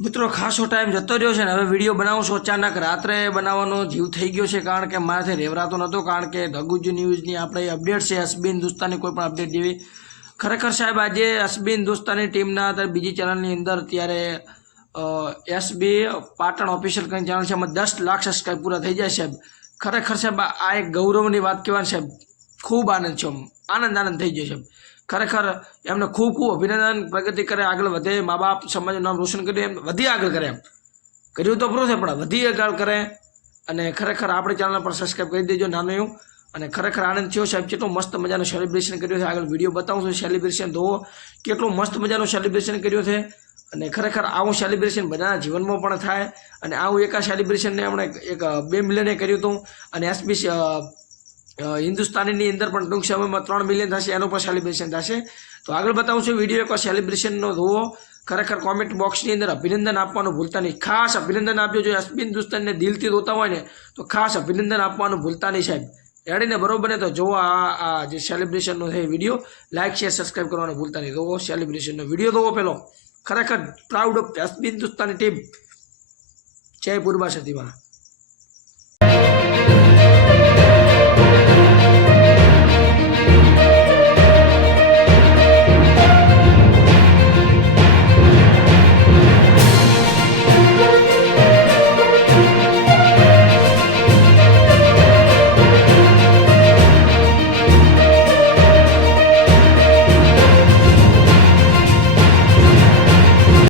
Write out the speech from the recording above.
મિત્રો ખાસો ટાઈમ જતો રહ્યો છે ને હવે વિડીયો બનાવું છું અચાનક રાત્રે બનાવવાનો જીવ થઈ ગયો છે કારણ કે મારાથી રેવરાતો નહોતો કારણ કે ધગુજ ન્યૂઝની આપણે અપડેટ છે એસબી હિન્દુસ્તાની કોઈ પણ અપડેટ જેવી ખરેખર સાહેબ આજે એસબી હિન્દુસ્તાની ટીમના બીજી ચેનલની અંદર ત્યારે એસબી પાટણ ઓફિશિયલ કઈ ચેનલ છે એમાં 10 લાખ સબસ્ક્રાઈબ પૂરા થઈ જાય સાહેબ ખરેખર સાહેબ આ એક ગૌરવની વાત કહેવાની સાહેબ ખૂબ આનંદ છે આનંદ થઈ ગયો સાહેબ ખરેખર એમને ખૂબ ખૂબ અભિનંદન પ્રગતિ કરે આગળ વધે મા બાપ સમાજનું નામ રોશન કરે એમ વધી આગળ કરે એમ કર્યું તો પૂરું થાય પણ વધી આગળ કરે અને ખરેખર આપણી ચેનલ પર સબસ્ક્રાઈબ કરી દેજો નાનું એવું અને ખરેખર આનંદ થયો સાહેબ કેટલું મસ્ત મજાનું સેલિબ્રેશન કર્યું છે આગળ વિડીયો બતાવું છું સેલિબ્રેશન તો કેટલું મસ્ત મજાનું સેલિબ્રેશન કર્યું છે અને ખરેખર આવું સેલિબ્રેશન બધાના જીવનમાં પણ થાય અને આવું એક સેલિબ્રેશનને આપણે એક 2 મિલિયને કર્યું હતું અને એસબી હિન્દુસ્તાનીની અંદર પણ ટૂંક સમયમાં 3 મિલિયન થશે એનું પણ સેલિબ્રેશન થશે તો આગળ બતાવું છું વિડીયો એક સેલિબ્રેશનનો જોવો ખરેખર કોમેન્ટ બોક્સની અંદર અભિનંદન આપવાનું ભૂલતા નહીં ખાસ અભિનંદન આપજો જો એસબી હિન્દુસ્તાનને દિલથી જોતા હોય ને તો ખાસ અભિનંદન આપવાનું ભૂલતા નહીં સાહેબ રેડીને બરોબર ને તો જોવો આ જે સેલિબ્રેશનનો છે વિડીયો લાઇક શેર સબસ્ક્રાઈબ કરવાનું ભૂલતા નહીં જોવો સેલિબ્રેશનનો વિડીયો જોવો પેલો ખરેખર પ્રાઉડ ઓફ એસબી હિન્દુસ્તાની ટીમ જય પૂર્વા સતીમાં